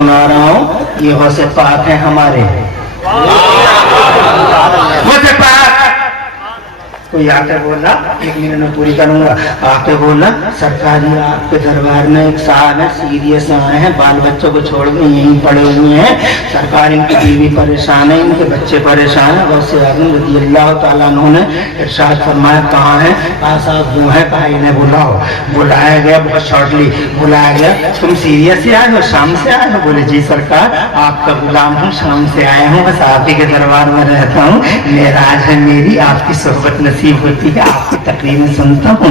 सुना रहा हूँ, ये हो से पाक है हमारे, वो से पाक। कोई आके बोला, 1 मिनट में पूरी करूंगा, आके बोला सरकारी आपके दरबार में एक साहब है, सीरियस आए हैं, बाल बच्चों को छोड़ के यहीं पड़े हुए हैं, सरकार इनकी बीवी परेशान है, इनके बच्चे परेशान है। वैसे आदमी रज़ी अल्लाह तआला अन्हु ने इरशाद फरमाया, कहाँ है? कहा साहब वो है, कहा इन्हें बुलाओ। बुलाया गया, बहुत शॉर्टली बुलाया गया। तुम सीरियस से आए हो, शाम से आए हो? बोले जी सरकार, आपका गुलाम हूँ, शाम से आया हूँ, बस आप ही के दरबार में रहता हूँ, मेराज है मेरी, आपकी सोहबत नसीब होती है, आपकी तकरीरें सुनता हूँ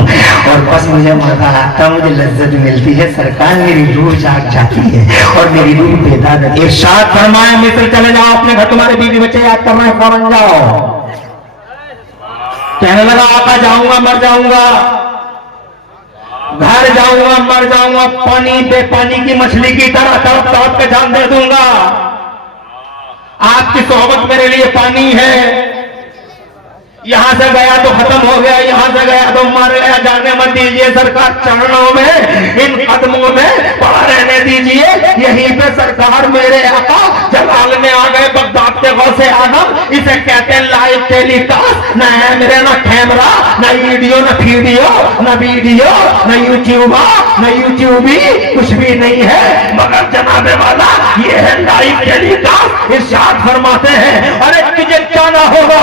और बस मुझे मजा आता, मुझे लज्जत मिलती है सरकार, मेरी रूह जाग जाती है और मेरी रूह बेदार रहती है। इरशाद फरमाया, मिस्र चले जाओ अपने घर, तुम्हारे बीवी बच्चे याद कर रहे हैं, बन जाओ। कहने लगा आका जाऊंगा मर जाऊंगा, घर जाऊंगा मर जाऊंगा, पानी पे पानी की मछली की तरह तड़प तड़प के जान दे दूंगा, आपकी सोहबत मेरे लिए पानी है। यहां से गया तो खत्म हो गया, यहां से गया तो मर गया, जाने मत दीजिए सरकार, चरणों में इन कदमों में पड़ा रहने दीजिए। यहीं पे सरकार मेरे आका जलाल में आ गए, बगदाद के गौसे आदम, इसे कहते हैं लाइव टेलीकास्ट, न है मेरे न कैमरा, न वीडियो, न वीडियो, न वीडियो, न यूट्यूबा, न यूट्यूबी, कुछ भी नहीं है, मगर जनाबे वाला ये है लाइव टेलीकास्ट। इरशाद फरमाते हैं, अरे तुझे क्या ना होगा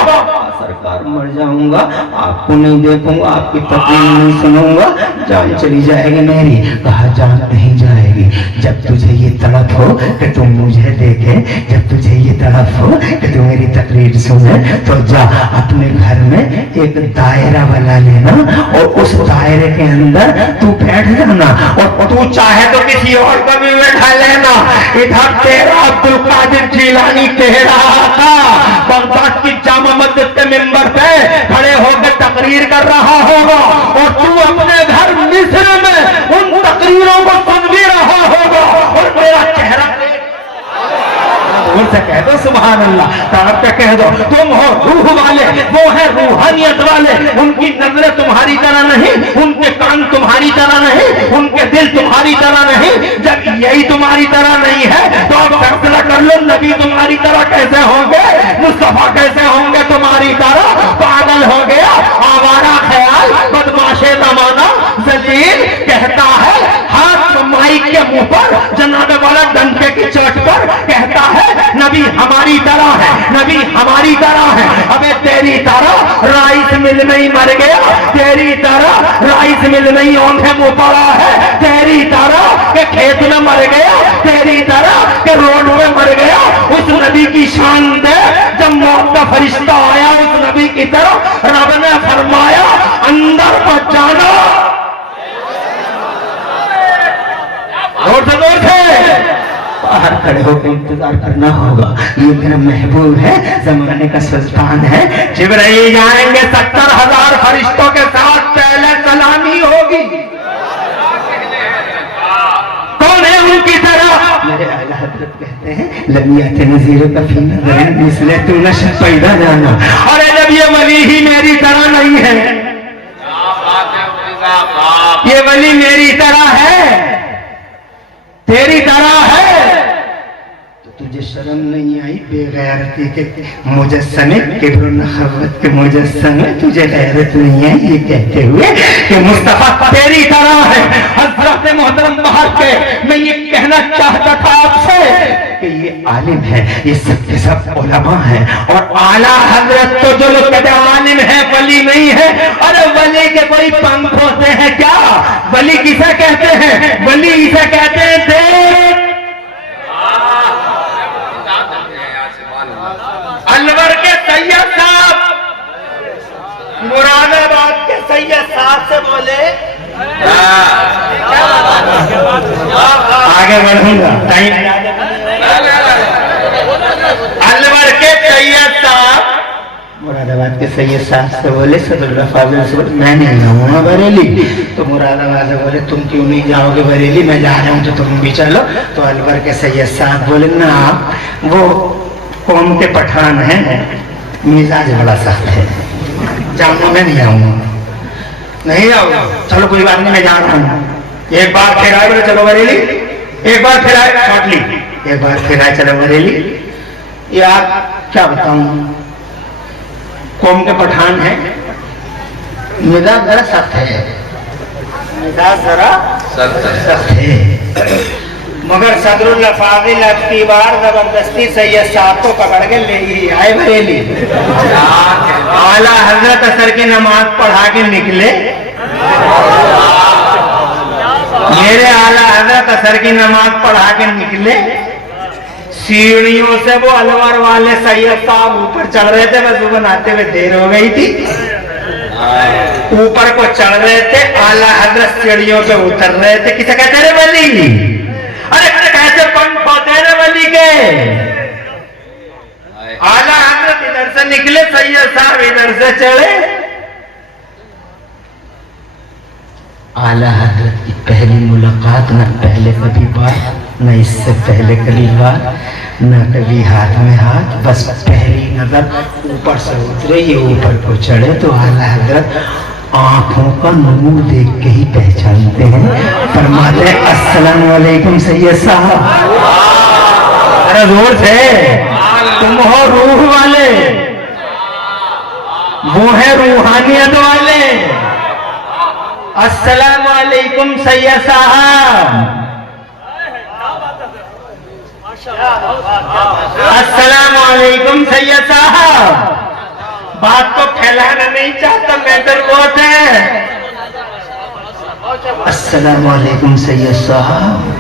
सरकार, मर जाऊंगा, आपको नहीं देखूंगा, आपकी तकलीफ नहीं सुनूंगा, जान चली जाएगी मेरी। कहा जान नहीं जाएगी, जब तुझे ये तड़प हो कि तुम मुझे देखे, जब तुझे ये तड़प हो कि तुम मेरी तकलीफ सुने, तो जा अपने घर में एक दायरा बना लेना और उस दायरे के अंदर तू बैठ जाना और तू चाहे तो किसी और को भी बैठा लेना। इधर तेरा अब्दुल कादिर जिलानी तेरा आका बगदाद की जामा मस्जिद के मिंबर पे खड़े होकर तकरीर कर रहा होगा और तू अपने घर मिस्र में उन तकरीरों को सुन भी रहा होगा और मेरा चेहरा उनसे कह दो सुभान अल्लाह, तड़प के कह दो तुम हो रूह वाले, वो है रूहानियत वाले, उनकी नजरें तुम्हारी तरह नहीं, उनके कान तुम्हारी तरह नहीं, उनके दिल तुम्हारी तरह नहीं। जब यही तुम्हारी तरह नहीं है तो अब फैसला कर लो, नबी तुम्हारी तरह कैसे होंगे, मुस्तफा कैसे होंगे तुम्हारी तरह? पागल हो गया, आवारा ख्याल, बदमाशे जमाना, जलील कहता है हाथ माइक के मुंह पर, जनाबे वाला डंके की चोट पर कहता है नबी हमारी तरह है, नबी हमारी तरह है। अबे तेरी तरह राइस मिल में ही मर गया, तेरी तरह राइस मिल में ही आंखें मुंह पड़ा है, तेरी तरह के खेत में मर गया, तेरी तरह के रोड में मर गया। उस नबी की शान दे, जब मौत का फरिश्ता आया उस नबी की तरफ, रब ने फरमाया अंदर पर जाना, जोर से बाहर खड़े होकर इंतजार करना होगा। ये मेरा महबूब है, जमाने का सुल्तान है। जिब्राइल जाएंगे 70,000 फरिश्तों के साथ, पहले सलामी होगी। कौन है उनकी तरह? मेरे आला हजरत कहते हैं लमियात नज़ीर का फी नज़र इसलिए तू नशा पैदा जाना। अरे जब ये वली ही मेरी तरह नहीं है, ये वली मेरी तरह है, तेरी तरह है, तो तुझे शर्म नहीं आई बेगैरती के मुजस्समे, किब्र नखवत के मुजस्समे, तुझे गैरत नहीं आई ये कहते हुए कि मुस्तफा तेरी तरह है। हज़रत मोहतरम बाहर के मैं ये कहना चाहता था आपसे कि ये आलिम है, ये सब के सब उलमा है और आला हजरत तो जो लोग कहते हैं आलिम है वली नहीं है। अरे वली के कोई पंख होते हैं क्या? वली किसे कहते हैं? वली इसे कहते हैं देख अलवर के सैयद साहब, मुरादाबाद के सैयद साहब से बोले आगे बढ़ूंगा टाइम। अलवर के सैयद साहब मुरादाबाद के सैयद साहब से बोले सदुल्लाह फाजिल से बोले मैं नहीं जाऊंगा बरेली। तो मुरादाबाद से बोले तुम क्यों नहीं जाओगे बरेली, मैं जा रहा हूँ तो तुम भी चलो। तो अलवर के सैयद साहब बोले ना, वो कौम के पठान है, मिजाज बड़ा सख्त है, जाऊंगा मैं नहीं आऊंगा। नहीं आओगे? चलो कोई बात नहीं, मैं जा रहा हूँ। एक बार फिर आए बोले चलो बरेली, एक बार फिर आए शॉर्टली एक बार फिर आए चले बरेली। यार क्या बताऊं, कौम के पठान है, मिजाज जरा सख्त है, मिजाज जरा सख्त है, मगर सदरुल फाजिल अब की बार जबरदस्ती सैयद साहब को पकड़ के ले ही आए बरेली। आला हजरत असर की नमाज पढ़ा के निकले, मेरे आला हजरत असर की नमाज पढ़ा के निकले, सीढ़ियों से वो अलवर वाले सैयद साहब ऊपर चढ़ रहे थे, वजू बनाते हुए देर हो गई थी, ऊपर को चढ़ रहे थे, आला हजरत सीढ़ियों पे उतर रहे थे। किसे कहते रे वली? अरे कैसे पंख होते रे वली के? आला हजरत इधर से निकले, सैयद साहब इधर से चढ़े। आला हजरत की पहली मुलाकात, न पहले कभी बात, न इससे पहले कभी बात, न कभी हाथ में हाथ, बस पहली नजर ऊपर से उतरे, ये ऊपर को चढ़े तो आला हजरत आंखों का नूर देख के ही पहचानते हैं। फरमाते अस्सलाम वालेकुम सैयद साहब। अरे जोर से, तुम हो रूह वाले, वो है रूहानियत वाले। अस्सलाम वालेकुम सैयद साहब। अस्सलाम वालेकुम सैयद साहब। बात को फैलाना नहीं चाहता, मैं दरगोश है। अस्सलाम वालेकुम सैयद साहब।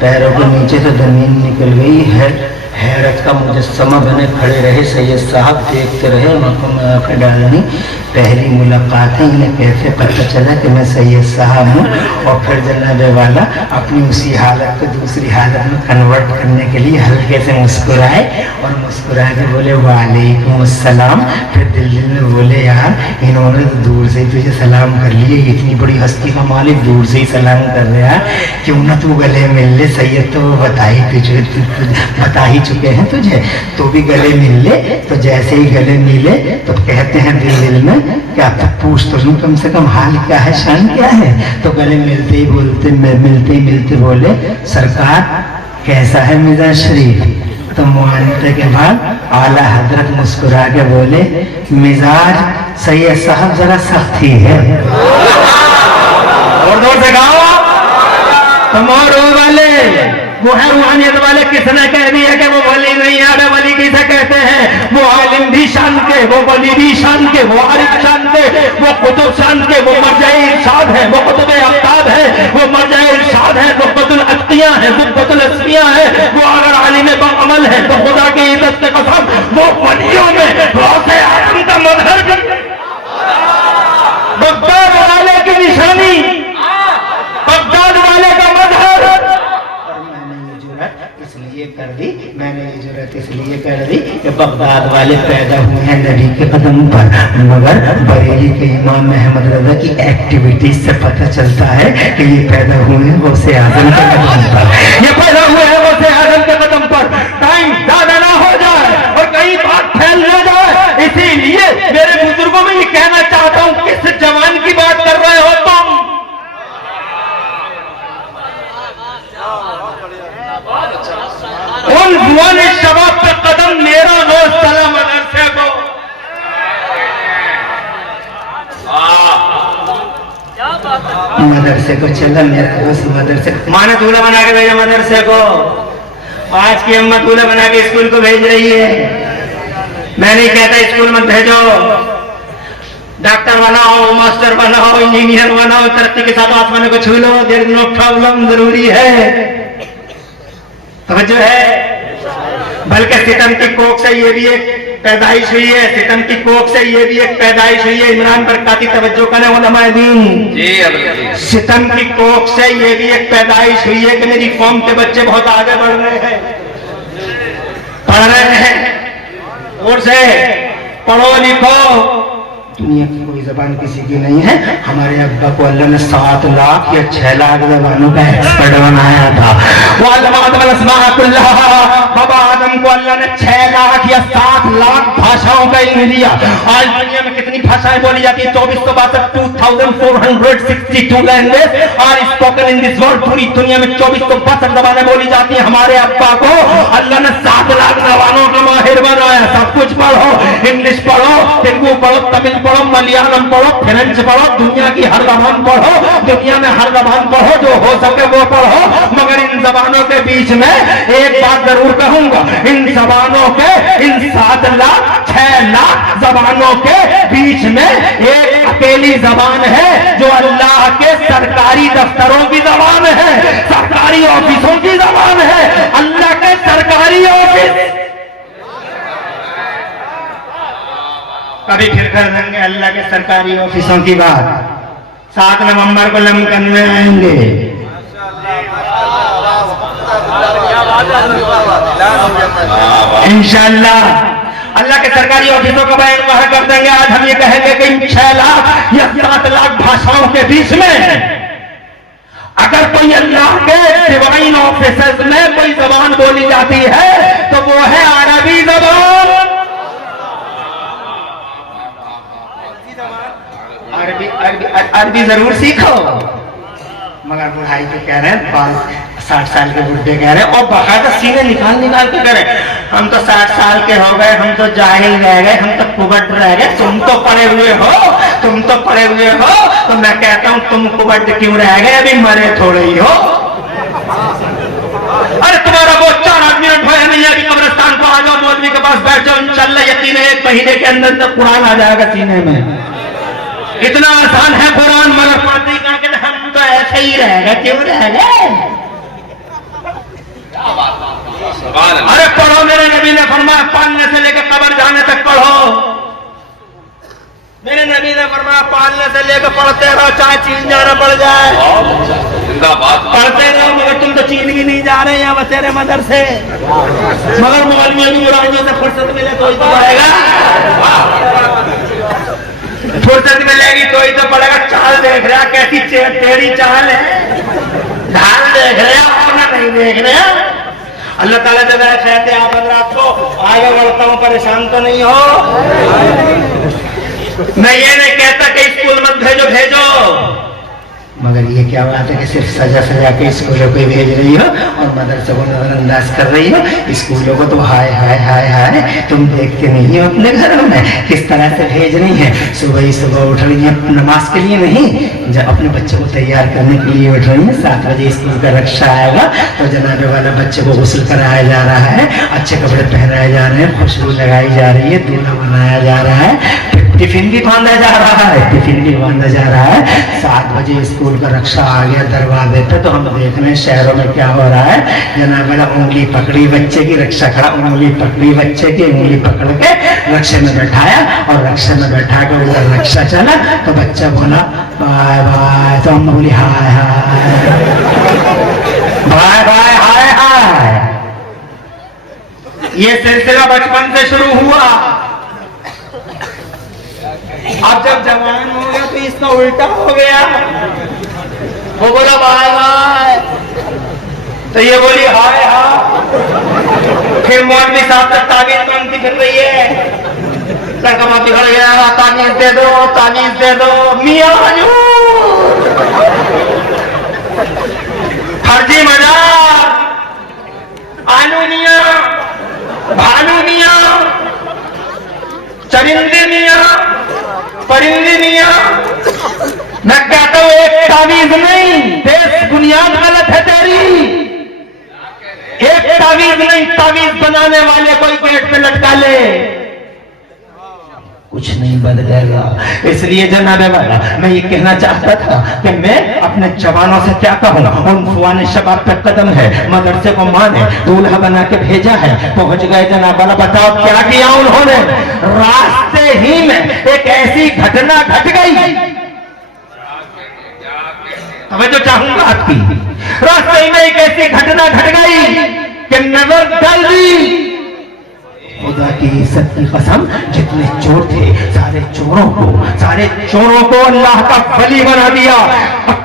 पैरों के नीचे से जमीन निकल गई है, हैरत का मुजस्समा बने खड़े रहे सैयद साहब, देखते रहे, आंखों में आंखें डालनी। पहली मुलाकात है, इन्हें कैसे पता चला कि मैं सैयद साहब हूँ? और फिर जनाबे वाला अपनी उसी हालत को दूसरी हालत में कन्वर्ट करने के लिए हल्के से मुस्कुराए और मुस्कुरा के बोले वालेकुम अस्सलाम। फिर दिल में बोले यार इन्होंने तो दूर से ही तुझे सलाम कर लिए, इतनी बड़ी हस्ती का मालिक दूर से ही सलाम कर रहा है, क्यों ना तू गले मिल ले? सैयद तो वो बता ही चुके हैं तुझे, तो भी गले मिल ले। तो जैसे ही गले मिले तो कहते हैं दिल में क्या पूछ तो लूं कम से कम हाल क्या है, शान क्या है? तो गले मिलते ही मिलते बोले सरकार कैसा है मिजाज शरीफ? तो मुआनते के बाद आला हजरत मुस्कुरा के बोले मिजाज सैयद साहब जरा सख्त ही है। और जोर से गाओ, तुम और वाले वो है रूहानियत वाले। किसने कह दिया कि वो वली नहीं है? अरे वली किसे कहते हैं? वो आलिम भी शान के, वो वली भी शान के, वो आरिफ शान के, वो कुतुब शान के, वो मरजाए इरशाद है, वो कुतुब अफ्ताब है, वो मरजाए इरशाद है, वो कुतुल अत्किया है, वो कुतुल अस्फिया है। वो अगर आलिम बाअमल है तो खुदा की इज्जत से कसम वो वलियों में गौसे आजम का मजहर, बगदाद वाले की निशानी, बगदाद वाले का मजहर। इसलिए कर दी मैंने ये जरूरत इसलिए कर दी कि बगदाद वाले पैदा हुए हैं नबी के कदम पर, मगर बरेली के इमाम अहमद रजा की एक्टिविटीज से पता चलता है कि ये पैदा हुए हैं गौसे आजम के कदम पर, ये पैदा हुए हैं गौसे आजम के कदम पर। टाइम ज्यादा ना हो जाए और कहीं बात फैल न जाए, इसीलिए मेरे बुजुर्गों में ये कहना चाहता हूँ, किस जवान की बात कर रहे हो तुम? उन जुआन शबाब पे कदम मेरा रोज चला मदरसे को। मदरसे को चला मेरा रोज मदरसे, माने दूल्हा बना के भेजा मदरसे को। आज की अम्मा दूल्हा बना के स्कूल को भेज रही है। मैं नहीं कहता स्कूल मत भेजो, डॉक्टर बनाओ, मास्टर बनाओ, इंजीनियर बनाओ, तरक्की के साथ आसमान को छू लो, देयर इज नो प्रॉब्लम, जरूरी है, समझो है। बल्कि सितम की कोख से ये भी एक पैदाइश हुई है, सितम की कोख से ये भी एक पैदाइश हुई है। इमरान बरकाती तवज्जो करें उलमाए दीन जी। सितम की कोख से ये भी एक पैदाइश हुई है कि मेरी कौम के बच्चे बहुत आगे बढ़ रहे हैं, पढ़ रहे हैं, और से पढ़ो लिखो, दुनिया की कोई जबान किसी की नहीं है। हमारे अब्बा को अल्लाह ने 7 लाख या 6 लाख जबानों का एक्सपर्ट बनाया था। बाबा आदम को अल्लाह ने 6 लाख या 7 लाख भाषाओं का इल्म दिया। आज दुनिया में कितनी भाषाएं बोली जाती है? 2462 लैंग्वेज और स्पोकन इन दिस वर्ल्ड। पूरी दुनिया में 2462 जबानें बोली जाती हैं। हमारे अब्बा को अल्लाह ने 7 लाख जबानों का माहिर बनाया। सब कुछ पढ़ो, इंग्लिश पढ़ो, तेलुगु पढ़ो, तमिल पढ़ो, मलयालम पढ़ो, फ्रेंच पढ़ो, दुनिया की हर जबान पढ़ो, दुनिया में हर जबान पढ़ो, जो हो सके वो पढ़ो। मगर इन जबानों के बीच में एक बात जरूर कहूंगा, इन जबानों के, इन 7 लाख 6 लाख जबानों के बीच में एक अकेली जबान है जो अल्लाह के सरकारी दफ्तरों की जबान है, सरकारी ऑफिसों की जबान है। अल्लाह के सरकारी ऑफिस कभी फिर कर देंगे अल्लाह के सरकारी ऑफिसों की बात। 7 नवंबर को लमकन में आएंगे। इंशाअल्लाह अल्लाह के सरकारी ऑफिसों का बयान वहां कर देंगे। आज हम ये कहेंगे कि 6 लाख या 7 लाख भाषाओं के बीच में अगर कोई अल्लाह के डिवाइन ऑफिसर्स में कोई जबान बोली जाती है तो वो है अरबी जबान। अरबी जरूर सीखो। मगर बुढ़ाई तो कह रहे हैं, 60 साल के बुढ़े कह रहे हैं और बाकायदा सीने निकाल के कह रहे हैं हम तो 60 साल के हो गए, हम तो जाहिल रह गए, हम तो कुबट रह गए। तुम तो पड़े हुए हो, तुम तो पड़े हुए हो। तो मैं कहता हूं तुम कुबट क्यों रह गए? अभी मरे थोड़े ही हो। अरे तुम्हारा वो 4 आदमी ढोया नहीं है कि कब्रिस्तान को आ जाओ, मौलवी के पास बैठ जाओ, इंशाल्लाह यकीन है 1 महीने के अंदर तक कुरान आ जाएगा सीने में। इतना आसान है कुरान, मगर पढ़ते ही कहा हम तो ऐसे ही रह गए। क्यों रह गए? अरे पढ़ो, मेरे नबी ने फरमाया पालने से लेकर कब्र जाने तक पढ़ो। मेरे नबी ने फरमाया पालने से लेकर पढ़ते रहो, चाहे चीन जाना पड़ जाए, पढ़ते रहो। मगर तुम तो चीन भी नहीं जा रहे हैं बसेरे मदर से। मगर मौलवियों की बुराइयों से फुर्सत मिले तो ही तो पढ़ेगा, फुर्सत मिलेगी तो ही तो पड़ेगा। चाल देख रहा कैसी टेढ़ी चाल है, ढाल देख रहे और ना नहीं देख रहे। अल्लाह ताला जब कहते आप हजरात को आगे बढ़ता हूं, परेशान तो नहीं हो। मैं ये नहीं कहता कि स्कूल मत भेजो, भेजो, मगर ये क्या बात है कि सिर्फ सजा के स्कूलों को भेज रही हो और मदरसे को नजरअंदाज कर रही हो। स्कूलों को तो हाय हाय हाय हाय तुम देखते नहीं हो अपने घरों में किस तरह से भेज रही है। सुबह ही सुबह उठ रही है नमाज के लिए नहीं, जब अपने बच्चे को तैयार करने के लिए उठ रही है। 7 बजे स्कूल का रक्षा आएगा तो जनाबे वाला बच्चे को गुस्ल कराया जा रहा है, अच्छे कपड़े पहनाए जा रहे हैं, खुशबू लगाई जा रही है, दूल्हा बनाया जा रहा है, टिफिन भी बांधा जा रहा है, टिफिन भी बांधा जा रहा है। 7 बजे स्कूल का रक्षा आ गया दरवाजे पे तो हम देख रहे हैं शहरों में क्या हो रहा है। जनाब वाला उंगली पकड़ी बच्चे की, रक्षा खड़ा, उंगली पकड़ी बच्चे की, उंगली पकड़ के रक्षे में बैठाया और रक्षे में बैठा के उधर रक्षा चला तो बच्चा बोला बाय बाय, तो हम बोली हाय हाय बाय बाय हाय हाय। ये सिलसिला बचपन से शुरू हुआ। अब जब जवान हो गया तो इसका उल्टा हो गया। वो बोला बाय बाय तो ये बोली हाय हाय। फिर मौलवी साहब तक ताबीज मांगती फिर रही है। लड़का बहुत बिगड़ गया, ताबीज दे दो, ताबीज दे दो। मियां फर्जी मजाक, आलू मियां, भालू मियां, चरिंदे मियां, परिंदे मियां। मैं कहता हूं एक तावीज नहीं, देश बुनियाद गलत है तेरी। एक तावीज नहीं, तावीज बनाने वाले कोई पेट पे लटका ले, कुछ नहीं बदलेगा। इसलिए जनाबे वाला मैं ये कहना चाहता था कि मैं अपने जवानों से क्या कहूँ। उन शबाब पे कदम है, मदरसे को माने, दूल्हा बना के भेजा है, पहुंच गए जनाब वाला। बताओ क्या किया उन्होंने? रास्ते ही में एक ऐसी घटना घट गई, मैं जो चाहूंगा आपकी, रास्ते में एक ऐसी घटना घट गई कि नजर डाल दी खुदा की इज्जत की कसम, जितने चोर थे सारे चोरों को अल्लाह का वली बना दिया।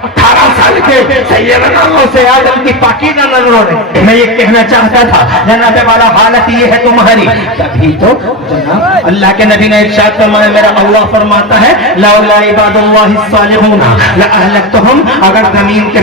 18 साल के सैयदना गौसे आजम की पाकीज़ा नजरों ने। मैं ये कहना चाहता था जनाब वाला हालत ये है तुम्हारी, तभी तो जनाब अल्लाह के नबी ने इरशाद फरमाया, मेरा अल्लाह फरमाता है लौला इबादुल्लाहिस सालिहूना लअहलक्तहुम, अगर जमीन के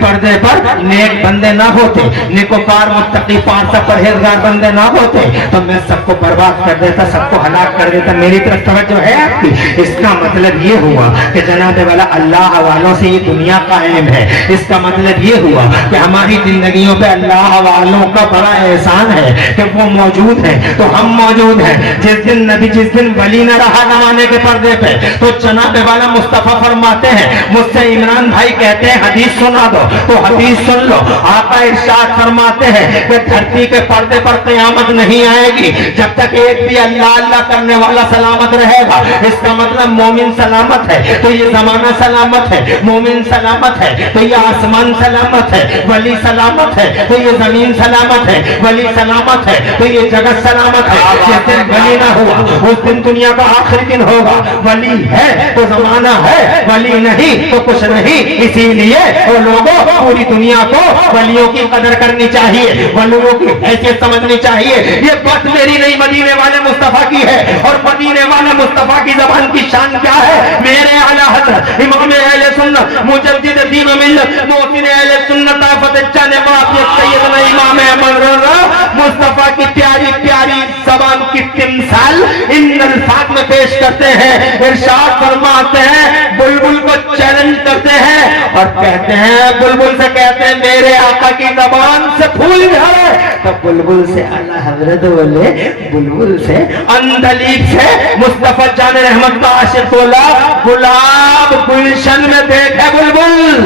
पर्दे पर नेक बंदे ना होते, नेकोकार मुत्तकी पारसा परहेजगार बंदे ना होते, तो मैं सबको बर्बाद कर देता, सबको हलाक कर देता। मेरी तरफ तवज्जो है आपकी? इसका मतलब ये हुआ कि जनाब वाला अल्लाह वालों से ये दुनिया कायम है। इसका मतलब ये हुआ कि हमारी जिंदगियों पे अल्लाह वालों का बड़ा एहसान है कि वो मौजूद है, तो हम मौजूद हैं। जिस दिन वली न रहा जमाने के पर्दे पे, तो जनाब वाला मुस्तफा फरमाते हैं, मुझसे इमरान भाई कहते हैं हदीस सुना दो, तो हदीस सुन लो। आका इरशाद फरमाते हैं कि धरती के पर्दे पर क़यामत नहीं आएगी जब तक एक भी अल्लाह अल्लाह करने वाला सलामत रहेगा। इसका मतलब मोमिन सलामत है तो ये जमाना सलामत है, मोमिन सलामत है तो ये आसमान सलामत है, वली सलामत है तो ये जमीन सलामत है, वली सलामत है तो ये जगत सलामत है। जिस दिन वली ना हुआ उस दिन दुनिया का आखिरी दिन होगा। वली है तो जमाना है, वली नहीं तो कुछ नहीं। इसीलिए वो लोगों पूरी दुनिया को वलियों की कदर करनी चाहिए, वलियों की हैसियत समझनी चाहिए। ये बात मेरी नहीं, मदीने वाले मुस्तफा की है। और मदीने वाले मुस्तफा की जबान की शान क्या है? मेरे आला हज़रत इमाम अहले सुन्नत मुजद्दिद दीन मिल्लत मोहसिन अहले सुन्नत आफत जाने वाक़िअत सैयदना इमाम अहमद रज़ा मुस्तफा की प्यारी प्यारी जबान की तिमसाल इन अल्फाज में पेश करते हैं। इरशाद फरमाते हैं, बुलबुल को चैलेंज करते हैं और कहते हैं, बुलबुल से कहते हैं मेरे आका की जबान से फूल झरे, तो बुलबुल से आला हजरत बोले, बुलबुल से अंदलीब से मुस्तफा जान रहमत का आशिक बोला, गुलाब गुलशन में देखे बुलबुल,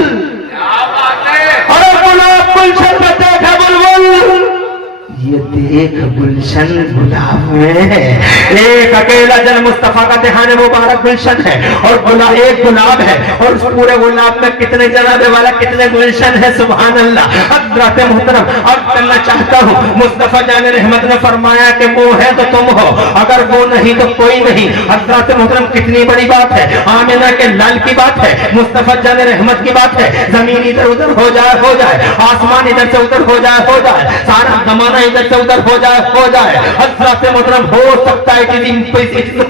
अरे गुलाब गुलशन में देखे बुलबुल, ये देख गुलशन गुलाब में एक अकेला जन मुस्तफा का दहाने मुबारक गुलशन है और एक गुलाब है और उस पूरे गुलाब में कितने जनाबे वाला कितने गुलशन है। सुभान अल्लाह। हज़रत मोहतरम और करना चाहता हूँ, मुस्तफा जान रहमत ने फरमाया कि वो है तो तुम हो, अगर वो नहीं तो कोई नहीं। हज़रत मोहतरम कितनी बड़ी बात है, आमिना के लाल की बात है, मुस्तफा जान रहमत की बात है। जमीन इधर उधर हो जाए, आसमान इधर से उधर हो जाए, सारा जमाना इधर से उधर हो जाए। हज़रत मोहतरम हो सकता है कि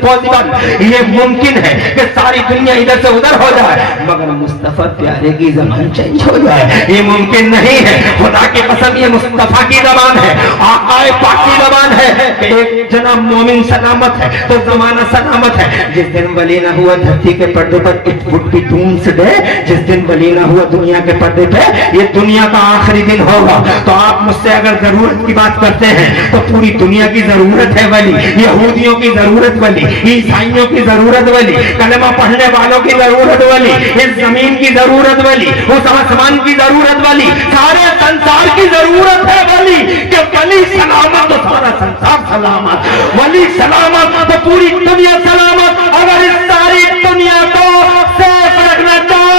पॉसिबल, ये मुमकिन है कि सारी दुनिया इधर से उधर हो जाए, मगर मुस्तफा प्यारे की जबान चेंज हो जाए, ये मुमकिन नहीं है। खुदा की कसम ये मुस्तफा की जबान है, आकाए पाक की जबान है। एक जनाब मोमिन सलामत है तो जमाना सलामत है। जिस दिन वली ना हुआ धरती के पर्दे पर, इट वुड बी डूम्सडे, जिस दिन वली ना हुआ दुनिया के पर्दे पे, ये दुनिया का आखिरी दिन होगा। तो आप मुझसे अगर जरूरत की बात करते हैं तो पूरी दुनिया की जरूरत है वली, यहूदियों की जरूरत वली, ईसाइयों की जरूरत वली, कलमा पढ़ने वालों की जरूरत वली, इस जमीन की जरूरत वली, उस आसमान की जरूरत वली, सारे संसार की जरूरत है वली। कि वली सलामत तो सारा संसार सलामत, वली सलामत तो पूरी दुनिया सलामत। अगर इस सारी दुनिया को सेफ रखना चाहो,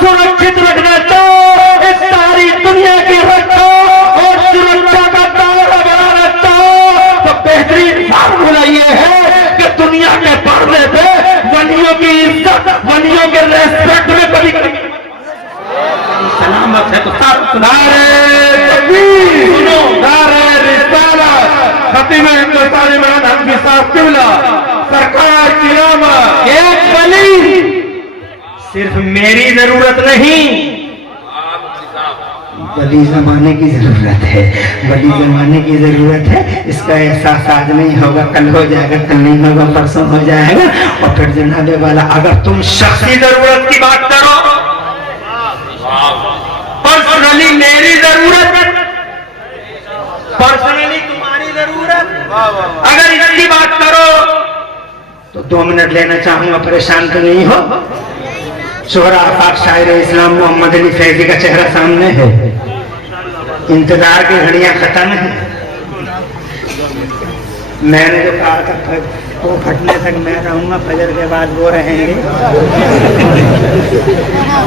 सुरक्षित रखना चाहो, इस सारी दुनिया की रखो और सुरक्षा का दायरा बनाना चाहो, तो बेहतरीन फार्मूला ये है कि दुनिया के पर्दे पे वलियों की इज्जत, वलियों के रेस्पेक्ट में कभी सलामत है। तो सरकार की एक वली सिर्फ मेरी जरूरत नहीं, वली जमाने की जरूरत है, वली जमाने की जरूरत है। इसका एहसास आज नहीं होगा, कल हो जाएगा, कल नहीं होगा, परसों हो जाएगा। और फिर जनाबे वाला अगर तुम शख्सी जरूरत की बात करो, पर्सनली मेरी जरूरत, पर्सनली तुम्हारी जरूरत, अगर इसकी बात करो तो 2 मिनट लेना चाहूंगा, परेशान तो नहीं हो। शोहरा आफाक शायर इस्लाम मोहम्मद अली फैजी का चेहरा सामने है, इंतजार की घड़ियां खत्म है। मैंने जो कहा था वो फटने तक मैं रहूंगा, फजर के बाद वो रहेंगे।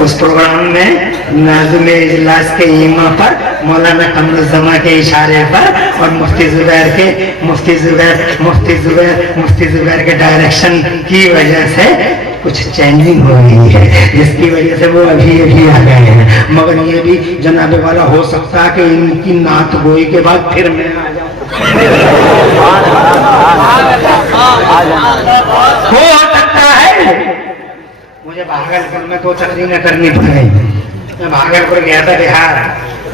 उस प्रोग्राम में नाज़िम इजलास के ईमा पर मौलाना कमरुज़्ज़मा के इशारे पर और मुफ्ती ज़ुबैर के डायरेक्शन की वजह से कुछ चेंजिंग हो रही है, जिसकी वजह से वो अभी आ गए हैं। मगर ये भी जनाबे वाला हो सकता है कि इनकी नात गोई के बाद फिर मैं आ जाऊं। हो सकता है। मुझे भागलपुर में तो तकरीरें करनी पड़ गई। मैं भागलपुर गया था,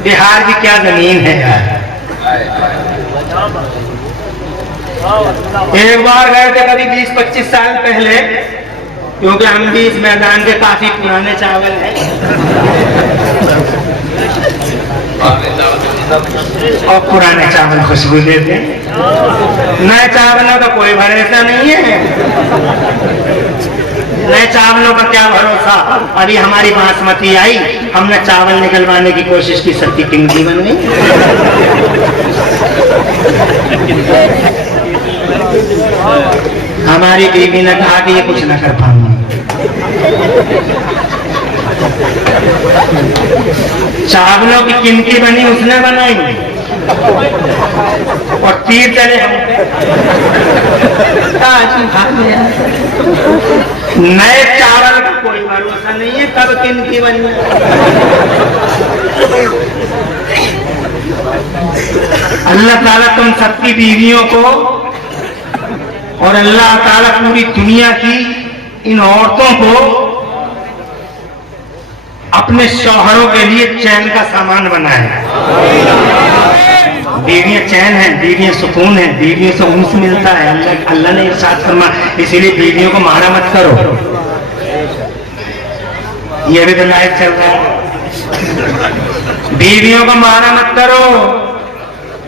बिहार की क्या जमीन है यार। एक बार गए थे करीब 20-25 साल पहले, क्योंकि हम भी इस मैदान के काफी पुराने चावल हैं और पुराने चावल खुशबू देते हैं। नए चावलों का कोई भरोसा नहीं है। नए चावलों का क्या भरोसा। अभी हमारी बासमती आई, हमने चावल निकलवाने की कोशिश की, सबकी टिंगी बन गई। हमारी बीवी ने कहा कि ये कुछ न कर पाऊंगी। चावलों की किनकी बनी उसने बनाई और तीर चले नए चावल का कोई भरोसा नहीं है, कब किनकी बनी। अल्लाह ताला तुम सबकी बीवियों को और अल्लाह ताला पूरी दुनिया की इन औरतों को अपने शौहरों के लिए चैन का सामान बनाए। बीवियां चैन है, बीवियां सुकून है, बीवियों से उन्स मिलता है। अल्लाह ने इरशाद फरमा, इसीलिए बीवियों को मारा मत करो। ये भी तो लाइव चल रहा है। बीवियों को मारा मत करो,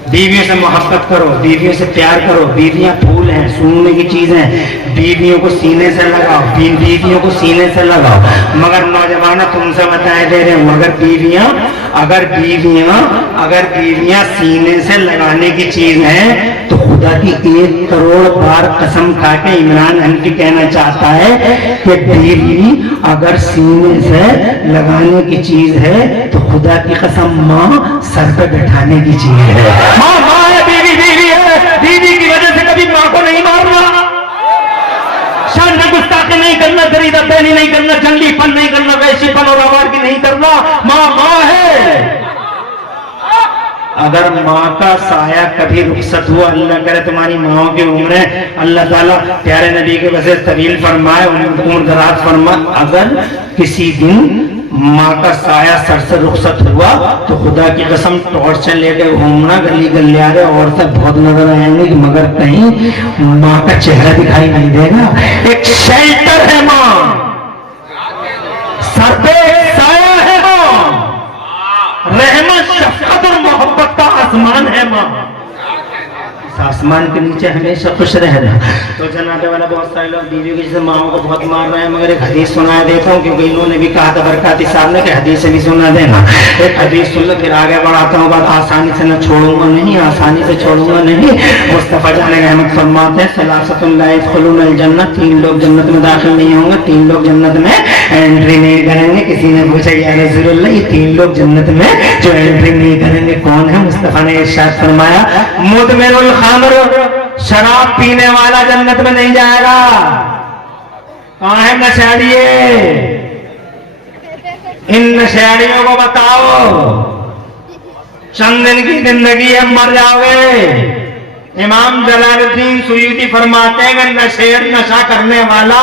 बीवियों से मोहब्बत करो, बीवियों से प्यार करो। बीवियां फूल हैं, सूंघने की चीज हैं। बीवियों को सीने से लगाओ, बीवियों को सीने से लगाओ। मगर नौजवान तुमसे बताए दे रहे हूं, अगर बीवियां सीने से लगाने की चीज है तो खुदा की 1 करोड़ बार कसम खा के इमरान हनफी कहना चाहता है कि बीवी अगर सीने से लगाने की चीज है तो खुदा की कसम माँ सर पे बैठाने की चीज है। माँ है, बीवी है। बीवी की वजह से कभी माँ को नहीं मारना, शान गुस्ताखी नहीं करना, दरीदा पैनी नहीं करना, जंगलीपन नहीं करना, वैशीपन और आवारगी नहीं करना। माँ है। अगर माँ का साया कभी रुखसत हुआ, अल्लाह करे तुम्हारी माओ की उम्र, अल्लाह ताला प्यारे नबी के वजह तवील फरमाए, उम्र दराज फरमाए। अगर किसी दिन माँ का साया सर से रुखसत हुआ तो खुदा की कसम टॉर्च लेके घूमना, गली गलियारे और सब बहुत नजर आएंगे, मगर कहीं माँ का चेहरा दिखाई नहीं देगा। एक शेल्टर है माँ, सर पे साया है माँ, रहमत शफकत और मोहब्बत का आसमान है माँ। आसमान के नीचे हमेशा खुश रहना। तो जनाबे वाला बहुत सारे लोग बीवी की जैसे माओ को बहुत मार रहे हैं, मगर एक हदीस सुना देता हूँ, क्योंकि इन्होंने भी कहा था बरकाती साहब ने कि हदीस से भी सुना देना। एक हदीस सुन लो, फिर आगे बढ़ाता हूँ। बात आसानी से न छोड़ूंगा नहीं, आसानी से छोड़ूंगा नहीं। मुस्तफा जान रहमत फरमाते हैं, सलासतुन ला यदखुलूनल जन्नत, 3 लोग जन्नत में दाखिल नहीं होंगे, 3 लोग जन्नत में एंट्री नहीं करेंगे। किसी ने पूछा या रसूलल्लाह, ये 3 लोग जन्नत में जो एंट्री नहीं करेंगे कौन है? मुस्तफा ने इरशाद फरमाया, मुदमिनुल खामर, शराब पीने वाला जन्नत में नहीं जाएगा। कहाँ है नशेड़िए? इन नशेड़ियों को बताओ, चंद दिन की जिंदगी है, मर जाओगे। इमाम जलालुद्दीन सुयूती फरमाते हैं कि नशेड़, नशा करने वाला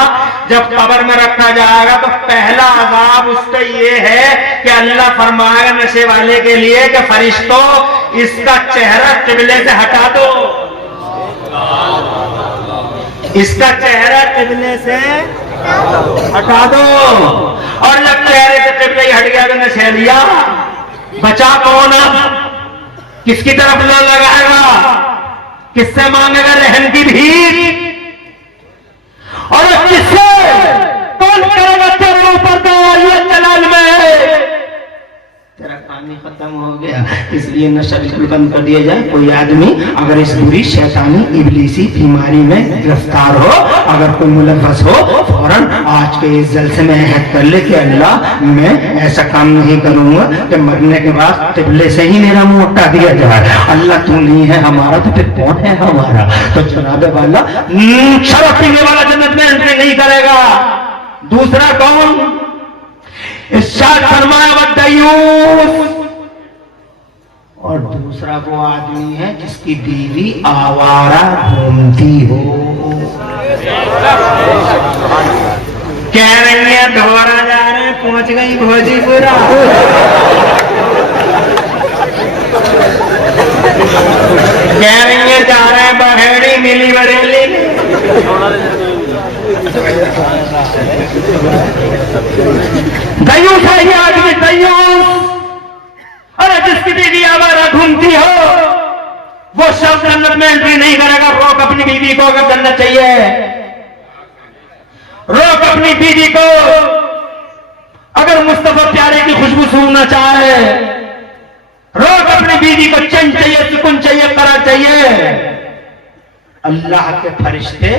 जब कब्र में रखा जाएगा तो पहला अजाब उसका ये है कि अल्लाह फरमाएगा नशे वाले के लिए कि फरिश्तों, इसका चेहरा किबले से हटा दो, इसका चेहरा किबले से हटा दो। और जब चेहरे से किबले ही हट गया तो नशेड़िया बचा कौन? किसकी तरफ न लगाएगा? किससे मांगेगा रहन की भीख? और किससे कौन करेगा तेरे ऊपर तो अल्लाह जलाल में तेरा काम पानी खत्म हो गया, इसलिए नशा बिल्कुल बंद कर दिया जाए। कोई आदमी अगर इस बुरी शैतानी इब्लीसी बीमारी में गिरफ्तार हो, अगर कोई मुलव्वस हो, फौरन आज के इस जलसे में अहद कर ले कि अल्लाह मैं ऐसा काम नहीं करूंगा कि मरने के बाद टिबले से ही मेरा मुंह हटा दिया जाए। अल्लाह तू नहीं है हमारा तो फिर कौन है हमारा। तो जनाबे वाला शराब पीने वाला जन्नत में एंट्री नहीं करेगा। दूसरा कौन? इरशाद फरमाया वद्दयूस, और दूसरा वो आदमी है जिसकी बीवी आवारा घूमती हो। कह रही है दोबारा जा रहे हैं, पहुंच गई भोजीपुरा। कह रही है जा रहे हैं बहेड़ी मिली बरेली। दयूस है ये आदमी, दयूस। अरे जिसकी बीवी आवारा घूमती हो वो शख्स जन्नत में एंट्री नहीं करेगा। रोक अपनी बीवी को अगर जन्नत चाहिए, रोक अपनी बीवी को अगर मुस्तफा प्यारे की खुशबू सूंघना चाहे, रोक अपनी बीवी को चैन चाहिए, सुकून चाहिए, करार चाहिए। अल्लाह के फरिश्ते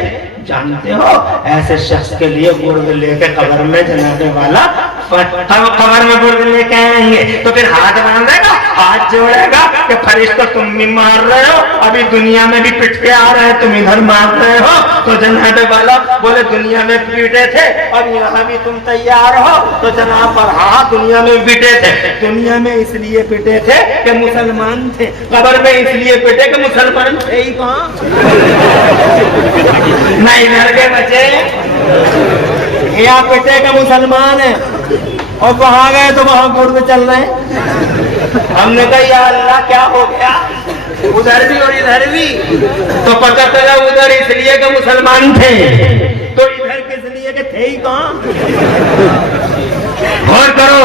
जानते हो ऐसे शख्स के लिए गुर्द लेके कब्र में जनाने वाला, कब्र में गुर्द लेके आएंगे तो फिर हाथ बांधेगा, हाथ जोड़ेगा कि फरिश्ता तुम भी मार रहे हो, अभी दुनिया में भी पिट के आ रहे हैं, तुम इधर मार रहे हो। तो जनाने वाला बोले दुनिया में पीटे थे और यहाँ भी तुम तैयार हो। तो जनाब पर हाँ दुनिया में पिटे थे, दुनिया में इसलिए पिटे थे कि मुसलमान थे, कब्र में इसलिए पिटे कि मुसलमान थे ही कहाँ। नहीं इधर के बचे यहाँ पिटे का मुसलमान है और वहां गए तो वहां गुर्द चल रहे हैं। हमने कहा या अल्लाह क्या हो गया, उधर भी और इधर भी। तो पता चला उधर इसलिए कि मुसलमान थे, तो इधर किस लिए कि थे ही कहाँ। गौर करो,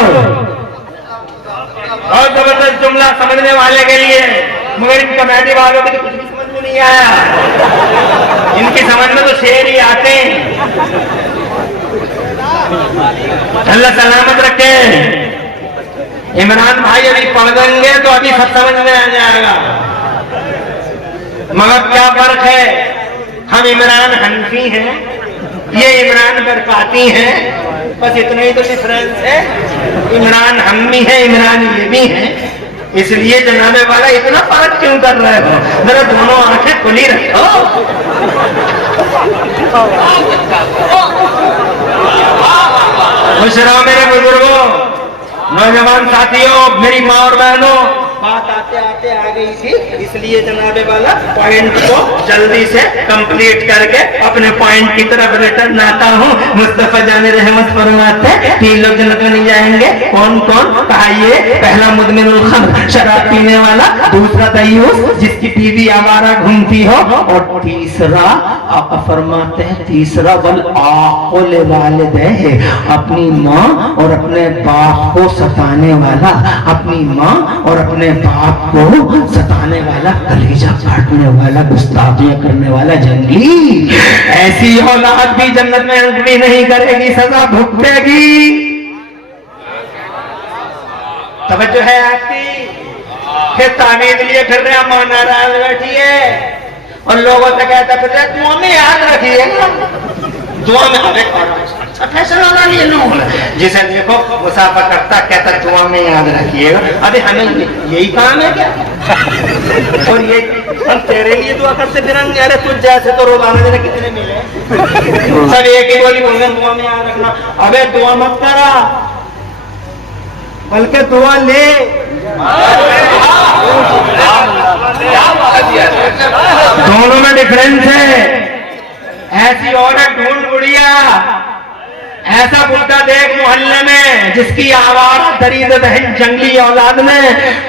और जबरदस्त जुमला समझने वाले के लिए, मगर इन कमेटी वालों को तो कुछ भी समझ में नहीं आया। इनकी समझ में तो शेर ही आते हैं। अल्लाह सलामत रखे। इमरान भाई अभी पढ़ देंगे तो अभी सब समझ में आ जाएगा। मगर क्या फर्क है, हम इमरान हनफी हैं, ये इमरान बरकाती हैं, बस इतना ही तो डिफरेंस है। इमरान हम भी है, इमरान ये भी है। इसलिए जनाबे वाला इतना फर्क क्यों कर रहे हो, जरा दोनों आंखें खुली रखो। खुश रहो मेरे बुजुर्गों, नौजवान साथियों, मेरी माँ और बहनों। बात आते आते आ गई थी, इसलिए जनाबे वाला पॉइंट को जल्दी से कंप्लीट करके अपने पॉइंट की तरफ रिटर्न आता हूँ। मुस्तफा जाने रहमत फरमाते 3 लोग जन्नत में नहीं जाएंगे। कौन कौन? कहा ये पहला मुदमिनुल खम्र, शराब पीने वाला, दूसरा दयूस जिसकी बीवी आवारा घूमती हो, और तीसरा फरमाते हैं तीसरा वल आक़ुल वालिदैहि, अपनी माँ और अपने बाप को सताने वाला, अपनी माँ और अपने बाप को सताने वाला, कलेजा काटने वाला, गुस्ताखियां करने वाला जंगली। ऐसी औलाद भी जन्नत में एंट्री नहीं करेगी, सजा भुगतेगी। तवज्जो है आपकी? फिर तावीज़ लिए फिर रहे मां नाराज बैठी है और लोगों से कहता फिर रहे दुआ में याद रखिएगा, दुआ में अच्छा फैसला ना ले लो। जिसे देखो मुसाफा करता कहता दुआ में याद रखिएगा। अरे हमें यही काम है क्या? और ये हम तेरे लिए दुआ करते फिरेंगे? अरे तुझ जैसे तो रोजाना देने कितने मिले, सब एक ही बोली बोल रहे दुआ में याद रखना। अबे दुआ मत करा, बल्कि दुआ ले। दोनों में डिफरेंस है। ऐसी औरत ढूंढ बुढ़िया, ऐसा बुढ़ा देख मोहल्ले में जिसकी आवाज दरीद बहन जंगली औलाद ने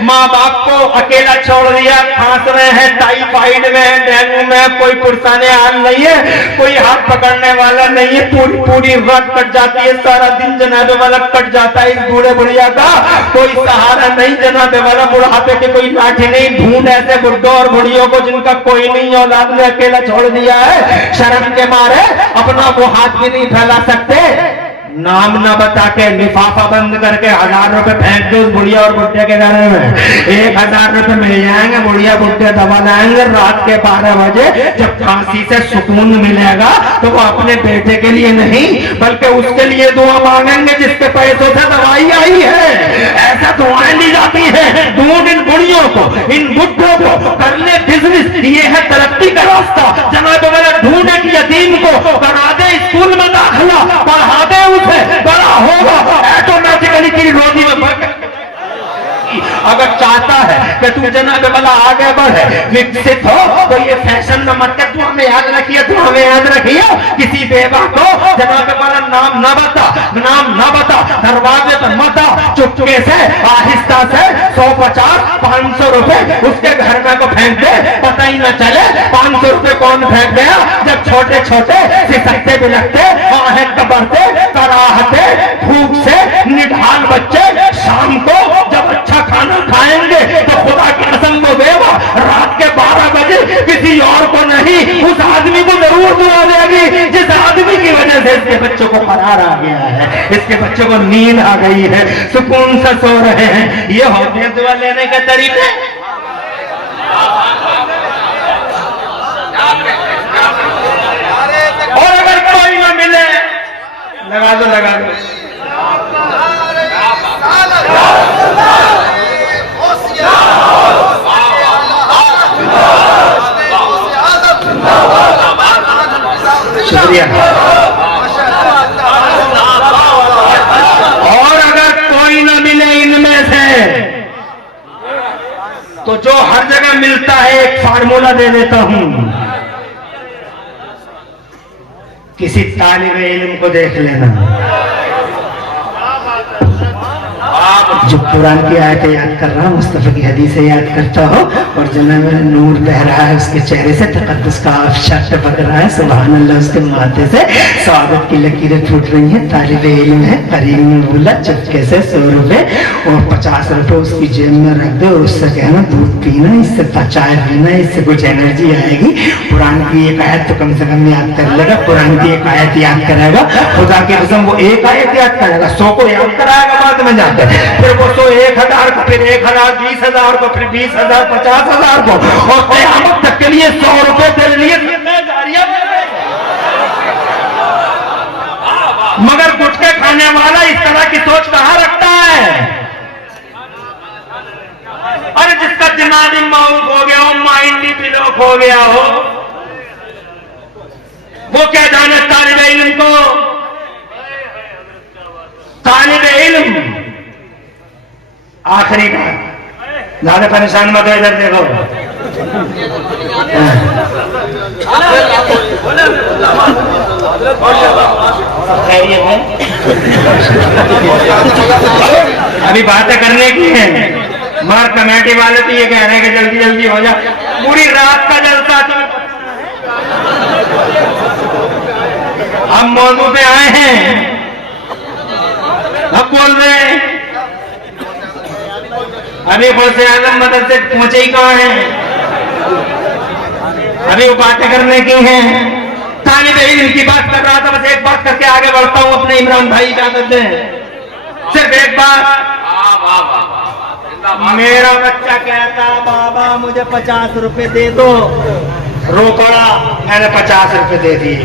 माँ बाप को अकेला छोड़ दिया, खांस रहे हैं, टाइफाइड में है, डेंगू में, कोई पुरसाने हाल नहीं है, कोई हाथ पकड़ने वाला नहीं है, पूरी पूरी रात कट जाती है, सारा दिन जनाबे वाला कट जाता है। इस बूढ़े बुढ़िया का कोई सहारा नहीं, जनाबे वाला बुढ़ापे के कोई लाठी नहीं। ढूंढ ऐसे बुढ़ों और बुढ़ियों को जिनका कोई नहीं, औलाद ने अकेला छोड़ दिया है, शर्म के मारे अपना वो हाथ भी नहीं फैला सकते। नाम न बता के लिफाफा बंद करके 1000 रुपए फेंक दो उस बुढ़िया और बुढ़े के घर में। 1000 रुपए मिल जाएंगे, बुढ़िया बुढ़े दबा लाएंगे। रात के 12 बजे जब फांसी से सुकून मिलेगा तो वो अपने बेटे के लिए नहीं बल्कि उसके लिए दुआ मांगेंगे जिसके पैसों से दवाई आई है। ऐसा दुआएं ली जाती है। ढूंढ इन बुढ़ियों को, इन बुढ़ों को, कर ले बिजनेस, ये है तरक्की का रास्ता। जनाब वाला ढूंढ एक यतीम को, करा दे स्कूल में दाखिला, पढ़ा दे उसे, बड़ा होगा ऑटोमेटिकली तेरी रोजी में बरकत। अगर चाहता है कि तू जनाब वाला आगे बढ़े, विकसित हो, तो ये फैशन में मत कर। तू हमें याद रखिए, तू हमें याद रखिए, किसी बेवा को जनाब वाला नाम न बता, नाम न बता, दरवाजे पर मत आ, चुपके से आहिस्ता से 150 500 रुपए उसके घर में को फेंक दे, पता ही न चले 500 रुपए कौन फेंक गया। जब छोटे छोटे सिसकते बिलकते आहें कबरते कराहते भूख से निढाल बच्चे शाम को जब अच्छा खाना खाएंगे तो खुदा की कसम को बेवा रात के 12 बजे किसी और को नहीं, उस आदमी को जरूर दुआ देगी जिस आदमी की वजह से इसके बच्चों को करार आ गया है, इसके बच्चों को नींद आ गई है, सुकून से सो रहे हैं। ये होते हैं दुआ लेने के तरीके। और अगर कोई न मिले, लगा दो लगा दो। शुक्रिया। और अगर कोई न मिले इनमें से तो जो हर जगह मिलता है एक फार्मूला दे देता हूं। किसी तालिब इल्म को देख लेना जो कुरान की आयतें याद कर रहा, मुस्तफा की हदीसें याद करता हो और जनाब नूर बह रहा है उसके चेहरे से, तकद्दुस का आफशा टपक रहा है, सुभान अल्लाह उसके माथे से स्वागत की लकीरें फूट रही हैं। तालिब इल्म है, करीब में बोला चुपके से 100 रुपए और 50 रुपए उसकी जेब में रख दे और उससे कहना दूध पीना, इससे चाय पीना, इससे कुछ एनर्जी आएगी। कुरान की एक आयत तो कम से कम याद कर लेगा, कुरान की एक आयत याद करेगा, खुदा की कसम वो एक आयत याद करेगा, 100 को याद कराएगा बाद में जाकर, फिर वो 100 1000 को, फिर 1000 20,000 को, फिर 20,000 50,000 को, और क़यामत तक के लिए 100 रुपए तेरे लिए जारिया। मगर गुटखे खाने वाला इस तरह की सोच कहां रखता है? अरे जिसका दिमागी माउफ हो गया हो, माइंड ही ब्लॉक हो गया हो, वो क्या जाने तालिब इल्म को। तालिब इल्म आखिरी बात, ज्यादा परेशान मत हो, इधर देखो। खैरियत है? अभी बातें करने की है, मगर कमेटी वाले तो ये कह रहे हैं कि जल्दी जल्दी हो जा, पूरी रात का जलसा। तो हम मौजू पे आए हैं, हम बोल रहे हैं अभी गौसे आजम मदद से पहुंचे ही कहां हैं? अभी वो बातें करने की हैं। तालिब इल्म की बात कर रहा था, बस एक बात करके आगे बढ़ता हूं। अपने इमरान भाई इजाजत दें, सिर्फ एक बात। मेरा बच्चा कहता बाबा मुझे 50 रुपए दे दो, रो पड़ा, मैंने 50 रुपए दे दिए।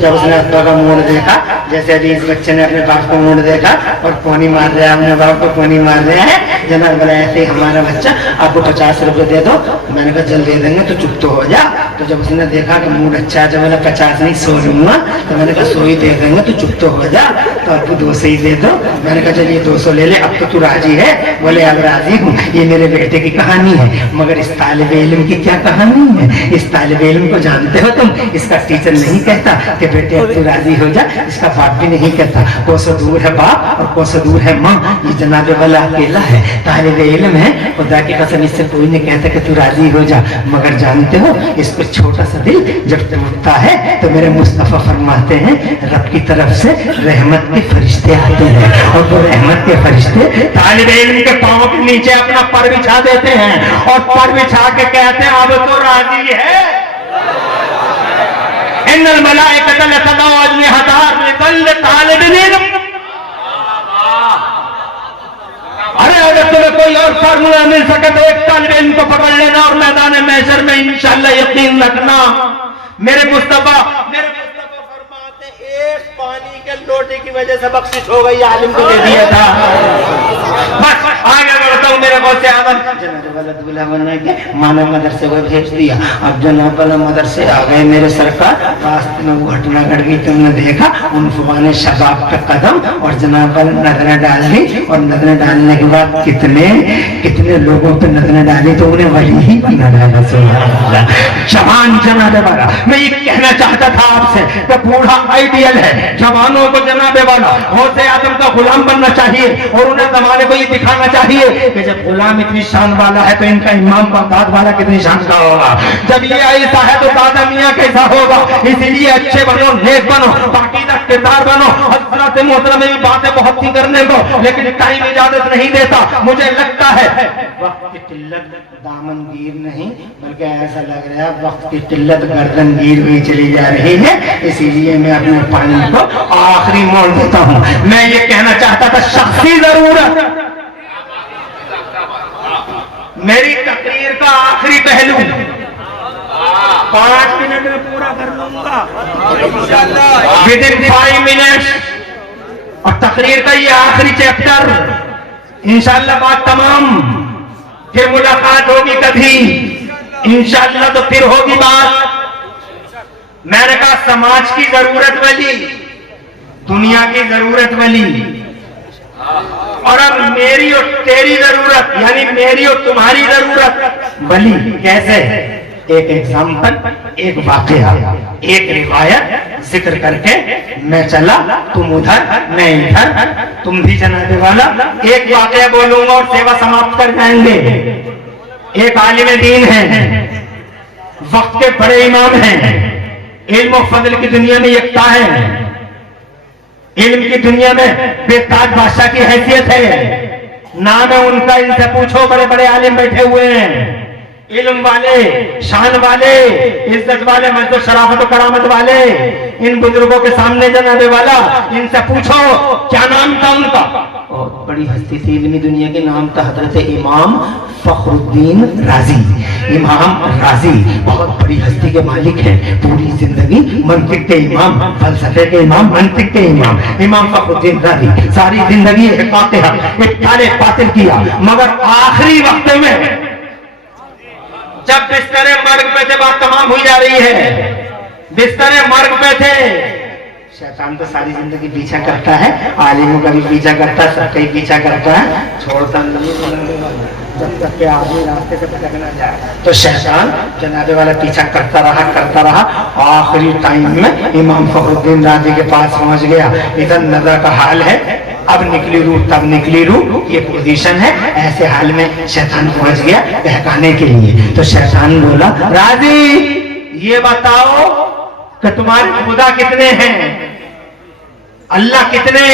जब उसने अब्बा का मूड देखा, जैसे अभी इस बच्चे ने अपने बाप को मूड देखा और पानी मार रहा है, अपने बाप को पानी मार रहा है, जनाब बोला ऐसे हमारा बच्चा, आपको 50 रुपए दे दो। मैंने कहा जल्द दे देंगे तो चुप तो हो जा। तो जब उसने देखा कि मूड अच्छा है, जब मैंने 50 नहीं 100 लूंगा, तो मैंने कहा 100 ही दे देंगे तो चुप तो हो जा, तो आपको 200 ही दे दो। मैंने कहा चलिए 200 ले ले, अब तो तू राजी है? बोले अब राजी हूँ। ये मेरे बेटे की कहानी है, मगर इस तालिब इल्म की क्या कहानी है? इस तालिब इल्म को जानते हो तुम? इसका टीचर नहीं कहता कि बेटे अब तू राजी हो जा, इसका बाप भी नहीं कहता। कोसों दूर है बाप और कोसों दूर है माँ, ये जनाबे वाला अकेला है, तालिब इल्म है। खुदा की कसम इससे कोई नहीं कहता कि तू राजी हो जा, मगर जानते हो इसको छोटा सा दिल जब टूटता है तो मेरे मुस्तफा फरमाते हैं रब की तरफ से रहमत के फरिश्ते आते हैं, और वो रहमत के फरिश्ते तालिब इल्म के पांव के नीचे अपना पर बिछा देते हैं और पर बिछा के कहते हैं अब तो राजी है। इन्नल मलाइकता लतदऊ अजनिहता लिकुल्लि तालिबिन इल्म। है, अगर तुम्हें कोई और फार्मूला मिल सके तो एक तालिब इल्म को पकड़ लेना और मैदान महशर में इंशाअल्लाह यकीन रखना मेरे मुस्तफा फरमाते एक पानी के लोटे की वजह से बख्शिश हो गई, आलिम को दे दिया था। बस आगे बढ़ता हूँ, मेरे बहुत से आदम माना मदरसे को भेज दिया। अब जनाब वाला मदरसे आ गए मेरे सरकार, रास्ते में वो घटना घट गई, तुमने देखा उन फुबाने शबाब पे कदम और जनाब वाला नजरें डाल दी, और नजरें डालने के बाद कितने कितने लोगों पे नजरें डाली तो उन्हें वही ही बना डाला। जवान जनाबे वाला, मैं ये कहना चाहता था आपसे कि बूढ़ा आइडियल है, जवानों को जनाबे वाला गौसे आदम का गुलाम बनना चाहिए और उन्हें जमाने को ये दिखाना चाहिए कि जब गुलाम इतनी शान वाला है तो इनका इमाम बगदाद वाला कितनी शान का होगा, जब ये ऐसा है तो दादा मियाँ कैसा होगा। इसीलिए अच्छे बनो, नेक बनो, पाकीज़ा किरदार बनो। हज़रत मोहतरम में भी बातें बहुत थी करने को, लेकिन टाइम इजाजत नहीं देता। मुझे लगता है वक्त की किल्लत दामनगीर नहीं बल्कि ऐसा लग रहा है वक्त की किल्लत गर्दनगीर हुई चली जा रही है, इसीलिए मैं अपने पानी को आखिरी मोड़ देता हूँ। मैं ये कहना चाहता था शख्सी जरूरत, मेरी तकरीर का आखिरी पहलू 5 मिनट में पूरा कर लूंगा, विदिन 5 मिनट्स, और तकरीर का ये आखिरी चैप्टर इंशाअल्लाह बात तमाम। फिर मुलाकात होगी कभी इंशाअल्लाह, तो फिर होगी बात। मैंने कहा समाज की जरूरत वाली, दुनिया की जरूरत वाली, और अब मेरी और तेरी जरूरत, यानी मेरी और तुम्हारी जरूरत बली। कैसे? एक एग्जाम्पल, एक वाकया, एक रिवायत जिक्र करके मैं चला, तुम उधर मैं इधर, तुम भी जनाबे वाला। एक वाकया बोलूंगा और सेवा समाप्त कर जाएंगे। एक आलिम दीन है, वक्त के बड़े इमाम हैं, इल्म और फजल की दुनिया में यकता है, इल्म की दुनिया में बेताज बादशाह की हैसियत है। नाम है उनका, इनसे पूछो, बड़े बड़े आलिम बैठे हुए हैं, इल्म वाले, शान वाले, इज्जत वाले, मजद शराफत और करामत वाले। इन बुजुर्गों के सामने जनाबे वाला, इनसे पूछो क्या नाम था उनका। और बड़ी हस्ती थी इल्मी दुनिया के, नाम था हजरत इमाम फखरुद्दीन राजी। इमाम राजी बहुत बड़ी हस्ती के मालिक हैं, पूरी जिंदगी मंतिक के इमाम, फलसफे के इमाम, मंतिक के इमाम, इमाम फखरुद्दीन राजी। सारी जिंदगी एक ताले बातिल किया, मगर आखिरी वक्त में जब बिस्तरे मर्ग पे थे, बात तमाम हुई जा रही है, बिस्तरे मर्ग पे थे, शैतान तो सारी जिंदगी पीछा करता है, आलिमों का भी पीछा करता है, सबका ही पीछा करता है, छोड़ता नहीं जब तक के आदमी रास्ते से भटक ना जाए। तो शैतान जनाबे वाला पीछा करता रहा। आखिरी टाइम में इमाम फखरुद्दीन राजी के पास पहुंच गया। इधर नजर का हाल है, अब निकली रूह तब निकली रूह, ये पोजीशन है। ऐसे हाल में शैतान पहुंच गया बहकाने के लिए। तो शैतान बोला, राजी ये बताओ कि तुम्हारे खुदा कितने हैं, अल्लाह कितने?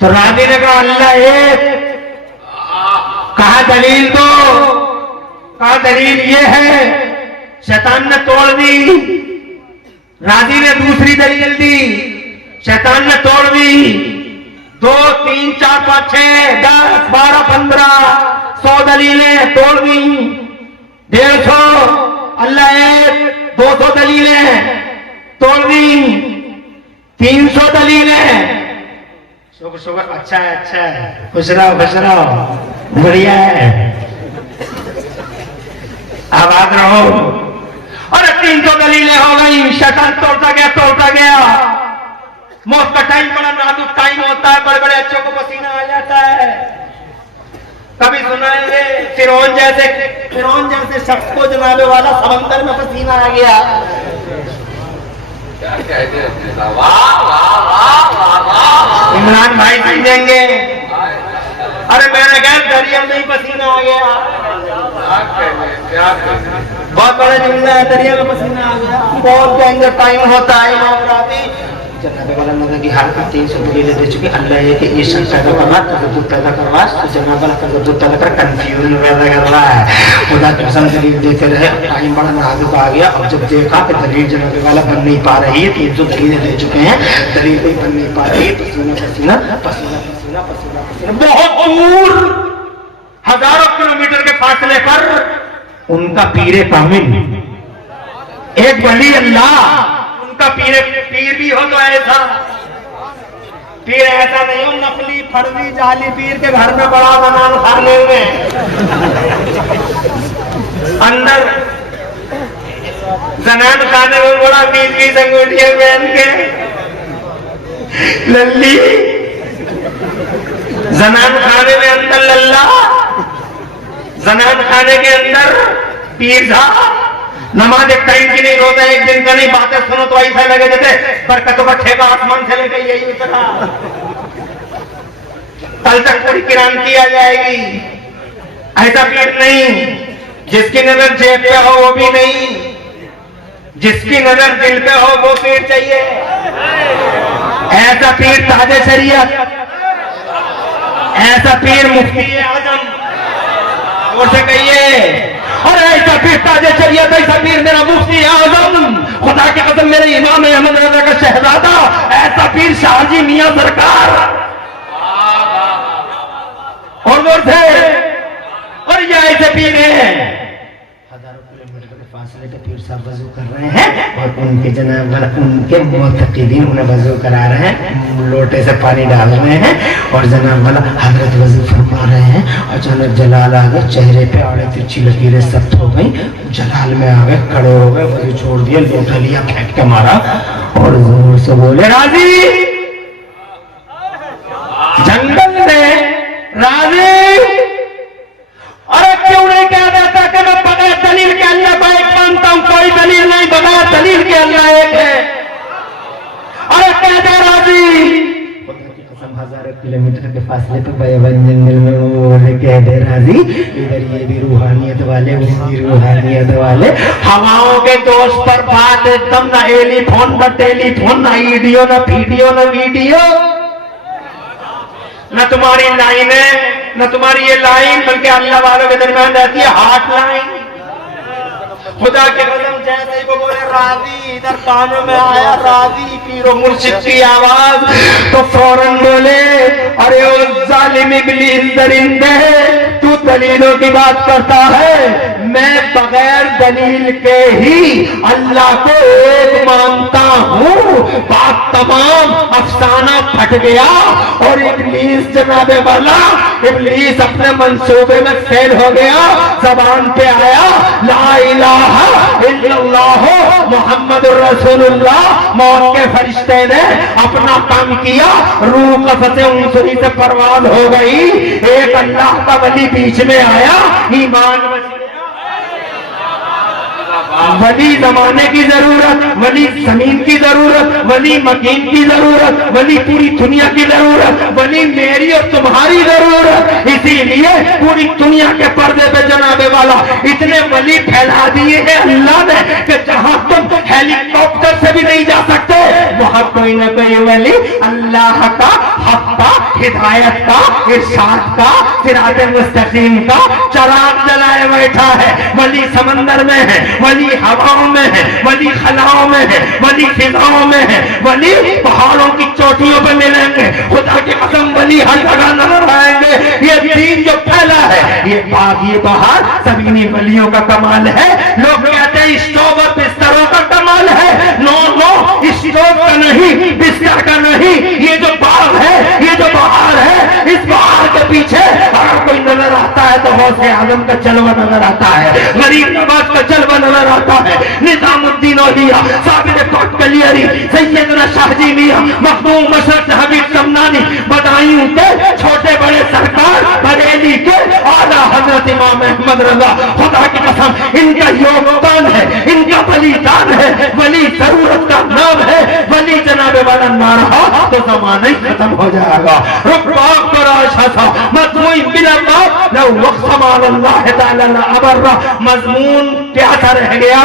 तो राजी ने कहा अल्लाह एक। कहा दलील दो। कहा दलील ये है। शैतान ने तोड़ दी, राजी ने दूसरी दलील दी, शैतान ने तोड़ दी। 2, 3, 4, 5, 6, 10, 12, 15, 100 दलीलें तोड़ दी। 150 अल्लाह एक, 200 दलीलें तोड़ दी, 300 दलीलें। शुक्र अच्छा है, खुश रहो, बढ़िया है, आबाद रहो। अरे 300 दलीलें हो गई, शैतान तोड़ता गया। मौत का टाइम बड़ा नाजुक टाइम होता है, बड़े बड़े अच्छों को पसीना आ जाता है। कभी सुनाएंगे फिरौन जैसे शख्स को जनाबे वाला समंदर में पसीना आ गया। इमरान भाई समझेंगे। अरे मैंने कहा दरिया में ही पसीना आ गया। बहुत बड़ा जुमला है, दरिया में पसीना आ गया। बहुत डेंजर टाइम होता है। जनाबे वाला नजर की हाल में 300 दलीलें दे चुकी। अल्लाह ये कि ये शक पैदा करवा, तजद्दुद पैदा करवा, तो जनाब वाला तजद्दुद पैदा कर, कंफ्यूजन पैदा कर रहा है। खुदा की कसम दलील देते रहे, टाइम बड़ा नाजुक आ गया। अब जब देखा कि दलील जनाबे वाला बन नहीं पा रही है, 300 दलीलें दे चुके हैं, दलील भी बन नहीं पा रही है, पसीना बहुत दूर हजारों किलोमीटर के फासले पर उनका पीरे कामिल, एक वली अल्लाह, उनका पीर भी हो तो ऐसा पीर, ऐसा नहीं हो नकली फर्जी जाली पीर के घर में बड़ा बनान खाने में अंदर जनान खाने में बड़ा 20-20 अंगूठियां पहन के लल्ली, जनान खाने में अंदर लल्ला, जनान खाने के अंदर पीर था। नमाज एक टाइम की नहीं, रोजा एक दिन का नहीं, बातें सुनो तो ऐसा लगे जैसे बरकतों का ठेका आसमान से लेकर यही उतरा, कल तक पूरी किरान किया जाएगी। ऐसा पीर नहीं, जिसकी नजर जेब पे हो वो भी नहीं, जिसकी नजर दिल पे हो वो पीर चाहिए। ऐसा पीर ताजे शरीयत, ऐसा पीर मुफ्ती आजम, और से कहिए, और ऐसा पीर ताजे शरीयत, ऐसा पीर मेरा मुफ्ती आजम, खुदा की कसम मेरे इमाम अहमद रजा का शहजादा, ऐसा पीर शाहजी मियां सरकार, और वो थे, और ये ऐसे पीर हैं। हजारों किलोमीटर के फासले पे पीर साहब वजू कर रहे हैं और उनके जनाब उनके मुतकीदीन उन्हें वजू करा रहे हैं, लोटे से पानी डाल रहे हैं और जनाब वाला हजरत वजू फरमा रहे हैं। अचानक जलाल आ गए, चेहरे पे आड़े तिरछी लकीरें सख्त हो गई, जलाल में आ गए, खड़े हो गए, वजू छोड़ दिया, लोटा लिया, फेंक के मारा और जोर से बोले राजी, जंगल में राजी। अरे क्यों नहीं कह देता कि मैं बगैर दलील के अल्लाह को एक मानता हूं, कोई दलील नहीं, बगैर दलील के अल्लाह एक है। अरे कह दे राजी, हजारों किलोमीटर के फासले पे बयान जंगल में वो कह दे राजी, इधर ये भी रूहानियत वाले, वो भी रूहानियत वाले, हवाओं के दोस्त पर बात एकदम, ना टेलीफोन ना टेलीफोन, ना वीडियो ना वीडियो ना वीडियो, न तुम्हारी लाइन है न तुम्हारी ये लाइन, बल्कि अल्लाह वालों के दरमियान रहती है हार्ट लाइन। खुदा के कसम जैसे ही वो बोले राजी, इधर कानों में आया राजी पीरो मुर्शिद की आवाज, तो फौरन बोले अरे ओ जालिम इब्लीस दरिंदे, तू दलीलों की बात करता है, मैं बगैर दलील के ही अल्लाह को एक मानता हूँ। बात तमाम अफसाना फट गया और इब्लीस जनाबे वाला, इब्लीस अपने मंसूबे में फेल हो गया, जबान पे आया ला इलाहा इल्लल्लाह मुहम्मदुर रसूलुल्लाह। मौत के फरिश्ते ने अपना काम किया, रूह कफ़से उनसुरी से परवान हो गई, एक अल्लाह का वली बीच में आया, ईमान बच गया। वली जमाने की जरूरत, वली जमीन की जरूरत, वली मकीन की जरूरत, वली पूरी दुनिया की जरूरत, वली मेरी और तुम्हारी जरूरत। इसीलिए पूरी दुनिया के पर्दे पे जनाबे वाला इतने वली फैला दिए हैं अल्लाह ने कि जहां तुम हेलीकॉप्टर से भी नहीं जा सकते, वहां कोई ना कोई वली अल्लाह का, हक का, हिदायत का, इरशाद का, सिरात मुस्तकीम का चराग जलाए बैठा है। वली समंदर में है, वली हवाओं में है, वली खलाओं में है, वली फिजाओं में है, वली पहाड़ों की चोटियों पर मिलेंगे। खुदा की कसम वली हर जगह नजर आएंगे। ये दीन जो फैला है, ये बाग ये बहार सभी वलियों का कमाल है। लोग कहते हैं स्टोव और बिस्तरों का कमाल है, नो नो, स्टोव का नहीं, बिस्तर का नहीं, ये जो बाग है, ये जो बहार है, इस बहार के पीछे अगर कोई नजर आता है तो गौसे आजम का जलवा नजर आता है, गरीब नवाज का जलवा नजर आता है, निजामुद्दीन औलिया, साबिर कोट कलियरी, सैयदना शाहजी मियां, मखदूम मशरफ हबीब समनानी, बदायूं के छोटे बड़े सरकार, बरेली के आला हजरत इमाम अहमद रजा। खुदा की कसम इनका योगदान है, इनका बलिदान है, वली जरूरत का नाम है। वली जनाबे वाला ना रहा तो जमाना ही खत्म हो जाएगा। रुकबाक तो राशा मजमून बिलल्लाह लो वक्समान अल्लाह ताला ला अबर्रा, मजमून प्यासा रह गया,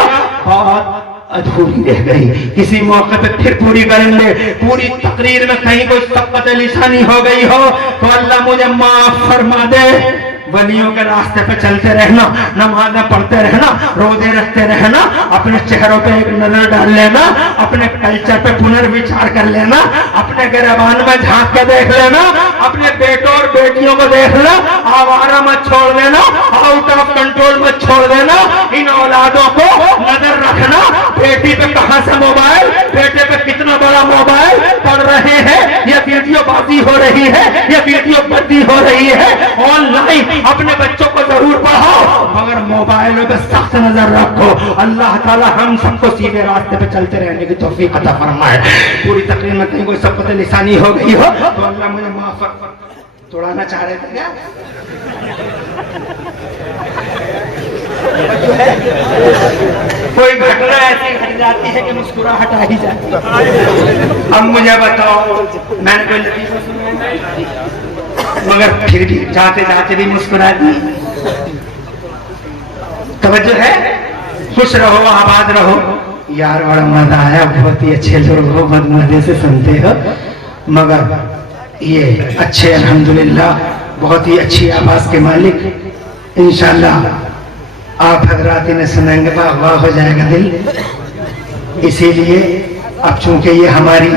बात अधूरी रह गई, किसी मौके पे फिर पूरी करेंगे। पूरी तकरीर में कहीं कोई सबकत लिसानी हो गई हो तो अल्लाह मुझे माफ फरमा दे, वलियों के रास्ते पे चलते रहना, नमाज़ें पढ़ते रहना, रोजे रखते रहना, अपने चेहरों पे एक नजर डाल लेना, अपने कल्चर पे पुनर्विचार कर लेना, अपने गिरबान में झांक के देख लेना, अपने बेटों और बेटियों को देख लेना, आवारा मत छोड़ देना, आउट ऑफ कंट्रोल मत छोड़ देना। इन औलादों को नजर रखना, बेटी पे कहां से मोबाइल, बेटे पे कितना बड़ा मोबाइल पढ़ रहे हैं, या वीडियो बाजी हो रही है, या वीडियो बंदी हो रही है ऑनलाइन। अपने बच्चों को जरूर पढ़ाओ, मगर मोबाइलों पे सख्त नजर रखो। अल्लाह ताला हम सबको सीधे रास्ते पे चलते रहने की तौफीक अता फरमाए। पूरी तकरीर में कहीं कोई सबको लिसानी हो गई हो तो अल्लाह मुझे माफ कर। तोड़ाना चाह रहे थे क्या? कोई घटना ऐसी घट जाती है कि मुस्कुराहट आ ही जाती है। अब मुझे बताओ, मैंने कोई लतीफा सुना मगर फिर भी जाते जाते भी मुस्कुरा दी। तवज्जो है, खुश रहो, आबाद रहो। यार बड़ा मजा आया, बहुत ही अच्छे लोग हो, बहुत मजे से सुनते हो। मगर ये अच्छे अल्हम्दुलिल्लाह बहुत ही अच्छी आवाज के मालिक, इंशाल्लाह आप हजरात ने सुनेंगे वाह वाह हो जाएगा दिल। इसीलिए अब चूंकि ये हमारी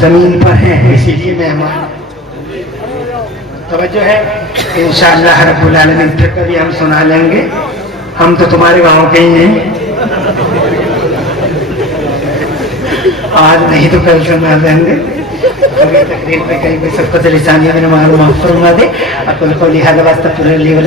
जमीन पर है, इसीलिए मेहमान तवज्जो है। इंशाअल्लाह रब्बुल आलमीन फिर कभी हम सुना लेंगे। हम तो तुम्हारे गांव के ही हैं, आज नहीं तो कल सुना देंगे। तकरीर पे कहीं कोई सबको लिसानी मैंने मालूम फरमा दे। अकुल को लिहाजा वास्ता पूरे लेवल